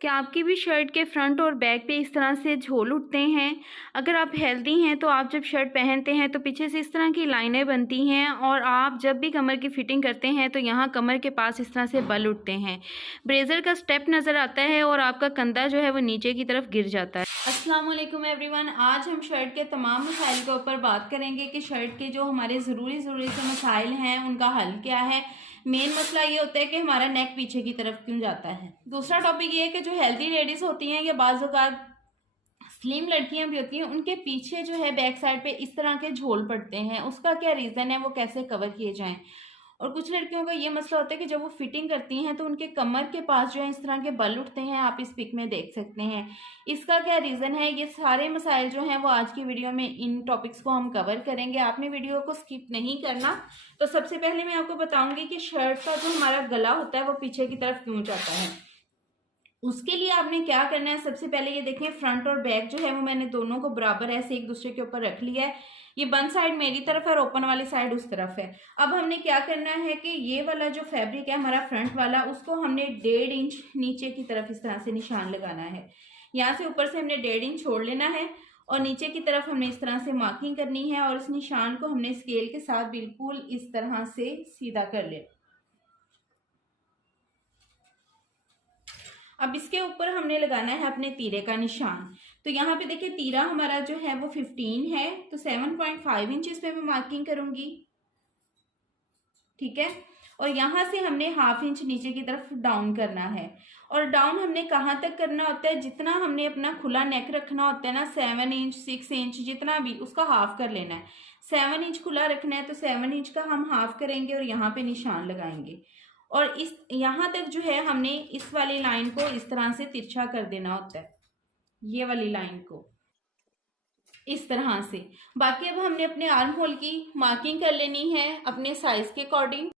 क्या आपकी भी शर्ट के फ्रंट और बैक पे इस तरह से झोल उठते हैं? अगर आप हेल्दी हैं तो आप जब शर्ट पहनते हैं तो पीछे से इस तरह की लाइनें बनती हैं और आप जब भी कमर की फिटिंग करते हैं तो यहाँ कमर के पास इस तरह से बल उठते हैं। ब्रेज़र का स्टेप नज़र आता है और आपका कंधा जो है वो नीचे की तरफ गिर जाता है। अस्सलाम वालेकुम एवरीवन, आज हम शर्ट के तमाम मसाइल के ऊपर बात करेंगे कि शर्ट के जो हमारे ज़रूरी से मसाइल हैं उनका हल क्या है। मेन मसला ये होता है कि हमारा नेक पीछे की तरफ क्यों जाता है। दूसरा टॉपिक ये है कि जो हेल्दी लेडीज होती हैं या बाज़ औक़ात स्लिम लड़कियां भी होती हैं, उनके पीछे जो है बैक साइड पे इस तरह के झोल पड़ते हैं, उसका क्या रीज़न है, वो कैसे कवर किए जाएं। और कुछ लड़कियों का ये मसला होता है कि जब वो फिटिंग करती हैं तो उनके कमर के पास जो है इस तरह के बल उठते हैं, आप इस पिक में देख सकते हैं। इसका क्या रीज़न है, ये सारे मसाइल जो हैं वो आज की वीडियो में इन टॉपिक्स को हम कवर करेंगे। आपने वीडियो को स्किप नहीं करना। तो सबसे पहले मैं आपको बताऊंगी कि शर्ट का जो हमारा गला होता है वो पीछे की तरफ क्यों जाता है। उसके लिए आपने क्या करना है, सबसे पहले ये देखें फ्रंट और बैक जो है वो मैंने दोनों को बराबर ऐसे एक दूसरे के ऊपर रख लिया है। ये बंद साइड मेरी तरफ है और ओपन वाली साइड उस तरफ है। अब हमने क्या करना है कि ये वाला जो फैब्रिक है हमारा फ्रंट वाला, उसको हमने 1.5 इंच नीचे की तरफ इस तरह से निशान लगाना है। यहाँ से ऊपर से हमने 1.5 इंच छोड़ लेना है और नीचे की तरफ हमने इस तरह से मार्किंग करनी है और इस निशान को हमने स्केल के साथ बिल्कुल इस तरह से सीधा कर लेना। अब इसके ऊपर हमने लगाना है अपने तीरे का निशान। तो यहाँ पे देखिए तीरा हमारा जो है वो 15 है, तो 7.5 इंच पे मैं मार्किंग करूंगी, ठीक है। और यहाँ से हमने ½ इंच नीचे की तरफ डाउन करना है। और डाउन हमने कहाँ तक करना होता है, जितना हमने अपना खुला नेक रखना होता है ना, 7 इंच 6 इंच जितना भी, उसका हाफ कर लेना है। 7 इंच खुला रखना है तो 7 इंच का हम हाफ करेंगे और यहाँ पे निशान लगाएंगे। और इस यहाँ तक जो है हमने इस वाली लाइन को इस तरह से तिरछा कर देना होता है, ये वाली लाइन को इस तरह से। बाकी अब हमने अपने आर्म होल की मार्किंग कर लेनी है अपने साइज के अकॉर्डिंग।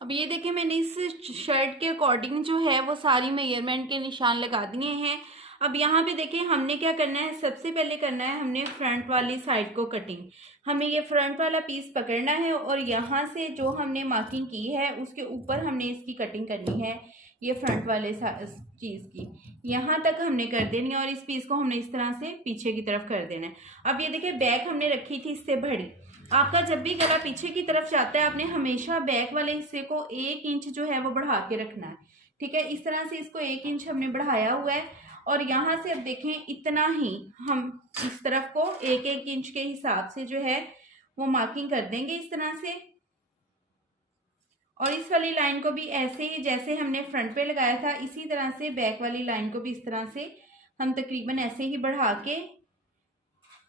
अब ये देखिए मैंने इस शर्ट के अकॉर्डिंग जो है वो सारी मेजरमेंट के निशान लगा दिए हैं। अब यहाँ पे देखिए हमने क्या करना है, सबसे पहले करना है हमने फ्रंट वाली साइड को कटिंग। हमें ये फ्रंट वाला पीस पकड़ना है और यहाँ से जो हमने मार्किंग की है उसके ऊपर हमने इसकी कटिंग करनी है, ये फ्रंट वाले चीज़ की यहाँ तक हमने कर देनी है और इस पीस को हमने इस तरह से पीछे की तरफ कर देना है। अब ये देखिए बैक हमने रखी थी इससे बड़ी। आपका जब भी गला पीछे की तरफ जाता है आपने हमेशा बैक वाले हिस्से को 1 इंच जो है वो बढ़ा के रखना है, ठीक है। इस तरह से इसको 1 इंच हमने बढ़ाया हुआ है और यहाँ से अब देखें इतना ही हम इस तरफ को 1-1 इंच के हिसाब से जो है वो मार्किंग कर देंगे इस तरह से। और इस वाली लाइन को भी ऐसे ही जैसे हमने फ्रंट पे लगाया था इसी तरह से बैक वाली लाइन को भी इस तरह से हम तकरीबन ऐसे ही बढ़ा के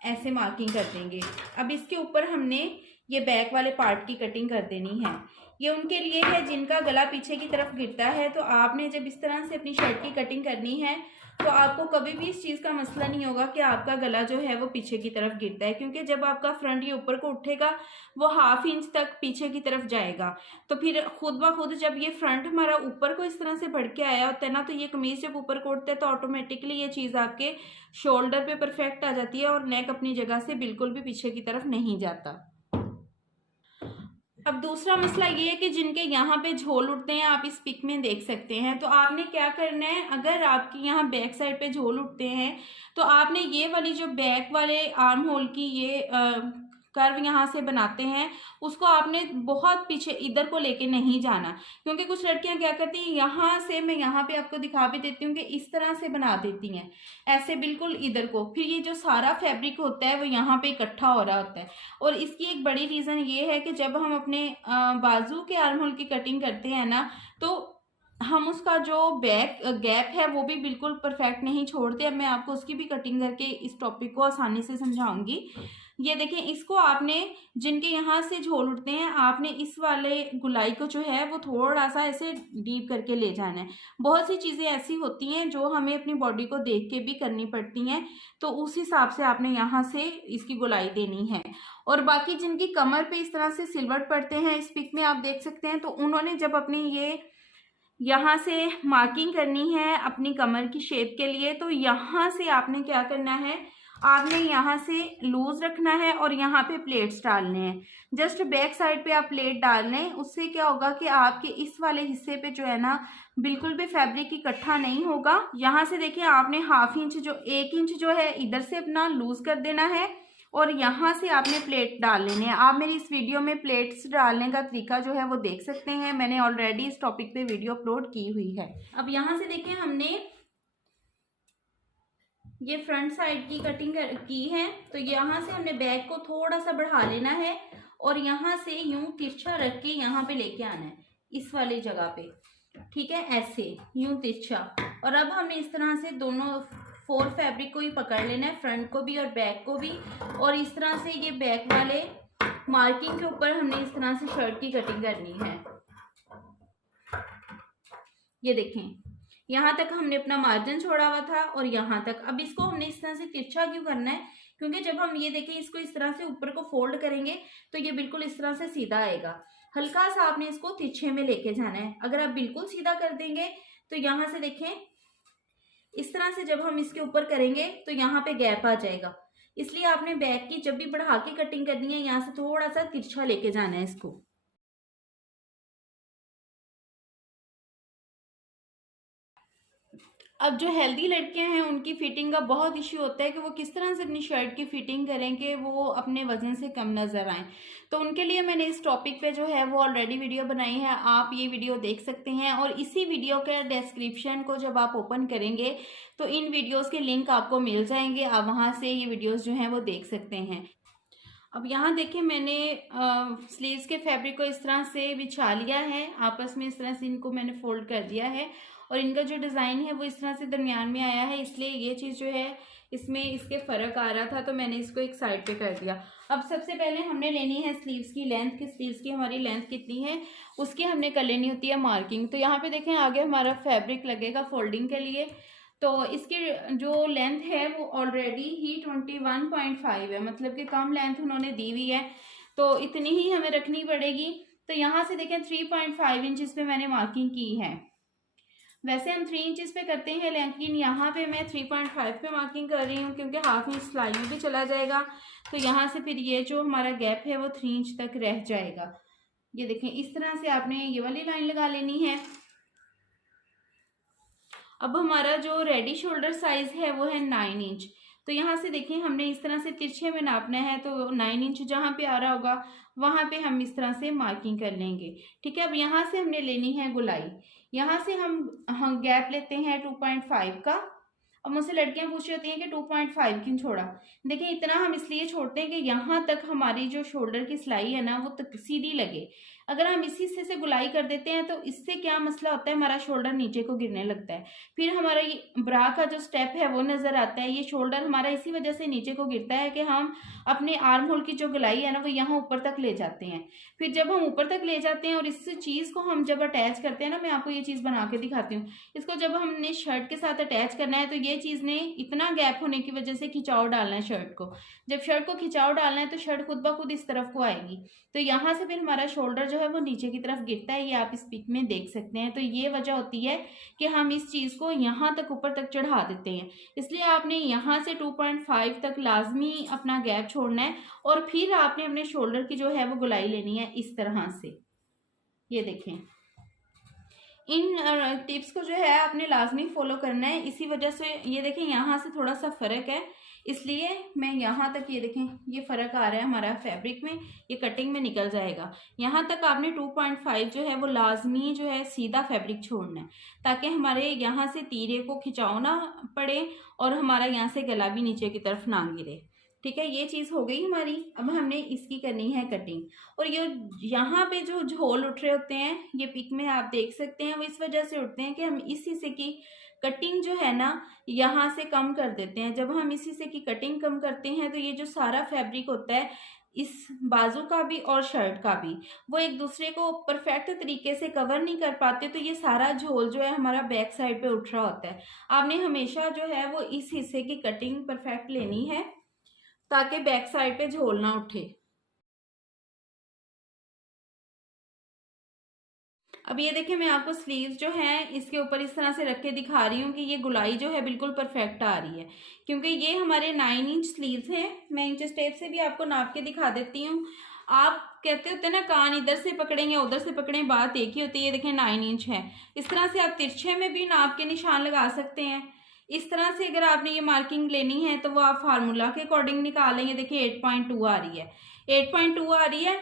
ऐसे मार्किंग कर देंगे। अब इसके ऊपर हमने ये बैक वाले पार्ट की कटिंग कर देनी है। ये उनके लिए है जिनका गला पीछे की तरफ गिरता है। तो आपने जब इस तरह से अपनी शर्ट की कटिंग करनी है तो आपको कभी भी इस चीज़ का मसला नहीं होगा कि आपका गला जो है वो पीछे की तरफ गिरता है, क्योंकि जब आपका फ्रंट ये ऊपर को उठेगा वो ½ इंच तक पीछे की तरफ जाएगा। तो फिर खुद ब खुद जब ये फ्रंट हमारा ऊपर को इस तरह से बढ़ के आया होता है ना, तो ये कमीज जब ऊपर को उठता है तो ऑटोमेटिकली ये चीज़ आपके शोल्डर पे परफेक्ट आ जाती है और नेक अपनी जगह से बिल्कुल भी पीछे की तरफ नहीं जाता। अब दूसरा मसला ये है कि जिनके यहाँ पे झोल उठते हैं, आप इस पिक में देख सकते हैं। तो आपने क्या करना है, अगर आपकी यहाँ बैक साइड पे झोल उठते हैं तो आपने ये वाली जो बैक वाले आर्म होल की ये कर्व यहाँ से बनाते हैं उसको आपने बहुत पीछे इधर को लेके नहीं जाना, क्योंकि कुछ लड़कियां क्या करती हैं, यहाँ से मैं यहाँ पे आपको दिखा भी देती हूँ कि इस तरह से बना देती हैं ऐसे बिल्कुल इधर को। फिर ये जो सारा फैब्रिक होता है वो यहाँ पे इकट्ठा हो रहा होता है। और इसकी एक बड़ी रीज़न ये है कि जब हम अपने बाजू के आर्म होल की कटिंग करते हैं ना, तो हम उसका जो बैक गैप है वो भी बिल्कुल परफेक्ट नहीं छोड़ते। अब मैं आपको उसकी भी कटिंग करके इस टॉपिक को आसानी से समझाऊंगी। ये देखें, इसको आपने जिनके यहाँ से झोल उठते हैं आपने इस वाले गुलाई को जो है वो थोड़ा सा ऐसे डीप करके ले जाना है। बहुत सी चीज़ें ऐसी होती हैं जो हमें अपनी बॉडी को देख के भी करनी पड़ती हैं, तो उस हिसाब से आपने यहाँ से इसकी गुलाई देनी है। और बाकी जिनकी कमर पे इस तरह से सिलवट पड़ते हैं, इस पिक में आप देख सकते हैं, तो उन्होंने जब अपनी ये यहाँ से मार्किंग करनी है अपनी कमर की शेप के लिए, तो यहाँ से आपने क्या करना है, आपने यहाँ से लूज रखना है और यहाँ पे प्लेट्स डालने हैं। जस्ट बैक साइड पे आप प्लेट डाल लें, उससे क्या होगा कि आपके इस वाले हिस्से पे जो है ना बिल्कुल भी फैब्रिक इकट्ठा नहीं होगा। यहाँ से देखिए आपने हाफ इंच जो 1 इंच जो है इधर से अपना लूज कर देना है और यहाँ से आपने प्लेट डाल लेने हैं। आप मेरी इस वीडियो में प्लेट्स डालने का तरीका जो है वो देख सकते हैं, मैंने ऑलरेडी इस टॉपिक पे वीडियो अपलोड की हुई है। अब यहाँ से देखिए हमने ये फ्रंट साइड की कटिंग की है, तो यहाँ से हमने बैक को थोड़ा सा बढ़ा लेना है और यहाँ से यूं तिरछा रख के यहाँ पे लेके आना है इस वाली जगह पे, ठीक है, ऐसे यूं तिरछा। और अब हमें इस तरह से दोनों 4 फैब्रिक को ही पकड़ लेना है, फ्रंट को भी और बैक को भी, और इस तरह से ये बैक वाले मार्किंग के ऊपर हमने इस तरह से शर्ट की कटिंग करनी है। ये देखें यहाँ तक हमने अपना मार्जिन छोड़ा हुआ था और यहाँ तक। अब इसको हमने इस तरह से तिरछा क्यों करना है, क्योंकि जब हम ये देखें इसको इस तरह से ऊपर को फोल्ड करेंगे तो ये बिल्कुल इस तरह से सीधा आएगा। हल्का सा आपने इसको तिरछे में लेके जाना है। अगर आप बिल्कुल सीधा कर देंगे तो यहाँ से देखें इस तरह से जब हम इसके ऊपर करेंगे तो यहाँ पे गैप आ जाएगा। इसलिए आपने बैक की जब भी बढ़ा के कटिंग करनी है यहाँ से थोड़ा सा तिरछा लेके जाना है इसको। अब जो हेल्दी लड़कियां हैं उनकी फिटिंग का बहुत इश्यू होता है कि वो किस तरह से अपनी शर्ट की फिटिंग करें कि वो अपने वजन से कम नजर आए। तो उनके लिए मैंने इस टॉपिक पे जो है वो ऑलरेडी वीडियो बनाई है, आप ये वीडियो देख सकते हैं। और इसी वीडियो के डिस्क्रिप्शन को जब आप ओपन करेंगे तो इन वीडियोज़ के लिंक आपको मिल जाएंगे, आप वहाँ से ये वीडियोज़ जो हैं वो देख सकते हैं। अब यहाँ देखिए मैंने स्लीव्स के फैब्रिक को इस तरह से बिछा लिया है, आपस में इस तरह से इनको मैंने फोल्ड कर दिया है और इनका जो डिज़ाइन है वो इस तरह से दरमियान में आया है, इसलिए ये चीज़ जो है इसमें इसके फ़र्क आ रहा था तो मैंने इसको एक साइड पे कर दिया। अब सबसे पहले हमने लेनी है स्लीव्स की लेंथ, कि स्लीव्स की हमारी लेंथ कितनी है उसकी हमने कर लेनी होती है मार्किंग। तो यहाँ पे देखें आगे हमारा फैब्रिक लगेगा फोल्डिंग के लिए, तो इसकी जो लेंथ है वो ऑलरेडी ही 21.5 है, मतलब कि कम लेंथ उन्होंने दी हुई है तो इतनी ही हमें रखनी पड़ेगी। तो यहाँ से देखें 3.5 इंच पे मैंने मार्किंग की है। वैसे हम 3 इंच पे करते हैं लेकिन यहाँ पे मैं 3.5 पे मार्किंग कर रही हूँ क्योंकि हाफ इंच सिलाई में भी चला जाएगा, तो यहाँ से फिर ये जो हमारा गैप है वो 3 इंच तक रह जाएगा। ये देखें इस तरह से आपने ये वाली लाइन लगा लेनी है। अब हमारा जो रेडी शोल्डर साइज है वो है 9 इंच, तो यहाँ से देखिए हमने इस तरह से तिरछे में नापना है, तो 9 इंच जहाँ पे आ रहा होगा वहाँ पे हम इस तरह से मार्किंग कर लेंगे, ठीक है। अब यहाँ से हमने लेनी है गुलाई, यहाँ से हम गैप लेते हैं 2.5 का। अब मुझसे लड़कियां पूछ रही होती हैं कि 2.5 क्यों छोड़ा। देखिए इतना हम इसलिए छोड़ते हैं कि यहाँ तक हमारी जो शोल्डर की सिलाई है ना वो तक सीधी लगे। अगर हम इसी हिस्से से गुलाई कर देते हैं तो इससे क्या मसला होता है, हमारा शोल्डर नीचे को गिरने लगता है, फिर हमारा ये ब्रा का जो स्टेप है वो नज़र आता है। ये शोल्डर हमारा इसी वजह से नीचे को गिरता है कि हम अपने आर्म होल की जो गुलाई है ना वो यहाँ ऊपर तक ले जाते हैं। फिर जब हम ऊपर तक ले जाते हैं और इस चीज़ को हम जब अटैच करते हैं ना, मैं आपको ये चीज़ बना के दिखाती हूँ, इसको जब हमने शर्ट के साथ अटैच करना है तो ये चीज़ ने इतना गैप होने की वजह से खिंचाव डालना है शर्ट को। जब शर्ट को खिंचाव डालना है तो शर्ट खुद ब खुद इस तरफ को आएगी, तो यहाँ से फिर हमारा शोल्डर जो है वो नीचे की तरफ गिरता है। ये आप इस पिक में देख सकते हैं। तो ये वजह होती है कि हम इस चीज़ को यहाँ तक ऊपर तक चढ़ा देते हैं, इसलिए आपने यहाँ से 2.5 तक लाजमी अपना गैप छोड़ना है और फिर आपने अपने शोल्डर की जो है वो गुलाई लेनी है इस तरह से। ये देखें इन टिप्स को जो है आपने लाजमी फॉलो करना है, इसी वजह से ये देखें यहाँ से थोड़ा सा फ़र्क है, इसलिए मैं यहाँ तक, ये देखें ये फ़र्क आ रहा है हमारा फैब्रिक में, ये कटिंग में निकल जाएगा। यहाँ तक आपने 2.5 जो है वो लाजमी जो है सीधा फैब्रिक छोड़ना है ताकि हमारे यहाँ से तीरे को खिंचाव ना पड़े और हमारा यहाँ से गला भी नीचे की तरफ ना गिरे, ठीक है। ये चीज़ हो गई हमारी। अब हमने इसकी करनी है कटिंग, और ये यहाँ पे जो झोल उठ रहे होते हैं ये पिक में आप देख सकते हैं, वो इस वजह से उठते हैं कि हम इस हिस्से की कटिंग जो है ना यहाँ से कम कर देते हैं। जब हम इस हिस्से की कटिंग कम करते हैं तो ये जो सारा फैब्रिक होता है इस बाजू का भी और शर्ट का भी, वो एक दूसरे को परफेक्ट तरीके से कवर नहीं कर पाते, तो ये सारा झोल जो है हमारा बैक साइड पे उठ रहा होता है। आपने हमेशा जो है वो इस हिस्से की कटिंग परफेक्ट लेनी है ताकि बैक साइड पे झोल ना उठे। अब ये देखिए मैं आपको स्लीव्स जो है इसके ऊपर इस तरह से रख के दिखा रही हूँ कि ये गुलाई जो है बिल्कुल परफेक्ट आ रही है, क्योंकि ये हमारे 9 इंच स्लीव्स हैं। मैं इंच टेप से भी आपको नाप के दिखा देती हूँ। आप कहते होते हैं ना कान इधर से पकड़ें या उधर से पकड़ें, बात एक ही होती है। ये देखें 9 इंच है। इस तरह से आप तिरछे में भी नाप के निशान लगा सकते हैं। इस तरह से अगर आपने ये मार्किंग लेनी है तो वो आप फार्मूला के अकॉर्डिंग निकालेंगे। देखिए 8.2 आ रही है, 8.2 आ रही है।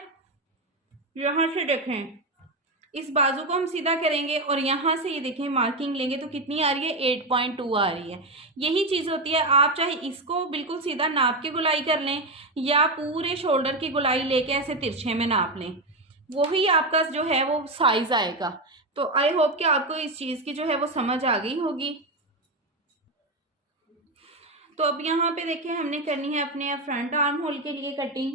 यहाँ से देखें इस बाजू को हम सीधा करेंगे और यहाँ से ये देखें मार्किंग लेंगे तो कितनी आ रही है, 8.2 आ रही है। यही चीज़ होती है, आप चाहे इसको बिल्कुल सीधा नाप के गुलाई कर लें या पूरे शोल्डर की गुलाई लेके ऐसे तिरछे में नाप लें, वही आपका जो है वो साइज आएगा। तो आई होप कि आपको इस चीज़ की जो है वो समझ आ गई होगी। तो अब यहाँ पे देखिए हमने करनी है अपने फ्रंट आर्म होल के लिए कटिंग।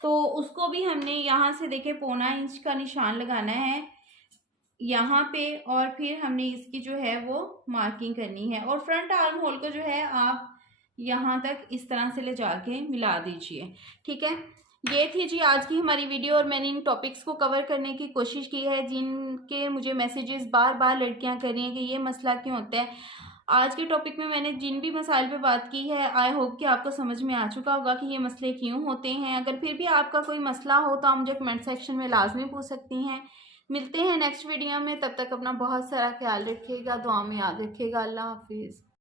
तो उसको भी हमने यहाँ से देखे 0.25 इंच का निशान लगाना है यहाँ पे, और फिर हमने इसकी जो है वो मार्किंग करनी है। और फ्रंट आर्म होल को जो है आप यहाँ तक इस तरह से ले जाके मिला दीजिए। ठीक है, ये थी जी आज की हमारी वीडियो, और मैंने इन टॉपिक्स को कवर करने की कोशिश की है जिनके मुझे मैसेजेस बार बार लड़कियां कर रही हैं कि ये मसला क्यों होता है। आज के टॉपिक में मैंने जिन भी मसाइल पे बात की है, आई होप कि आपको समझ में आ चुका होगा कि ये मसले क्यों होते हैं। अगर फिर भी आपका कोई मसला हो तो आप मुझे कमेंट सेक्शन में लाजमी पूछ सकती हैं। मिलते हैं नेक्स्ट वीडियो में, तब तक अपना बहुत सारा ख्याल रखिएगा, दुआ में याद रखिएगा। अल्लाह हाफिज़।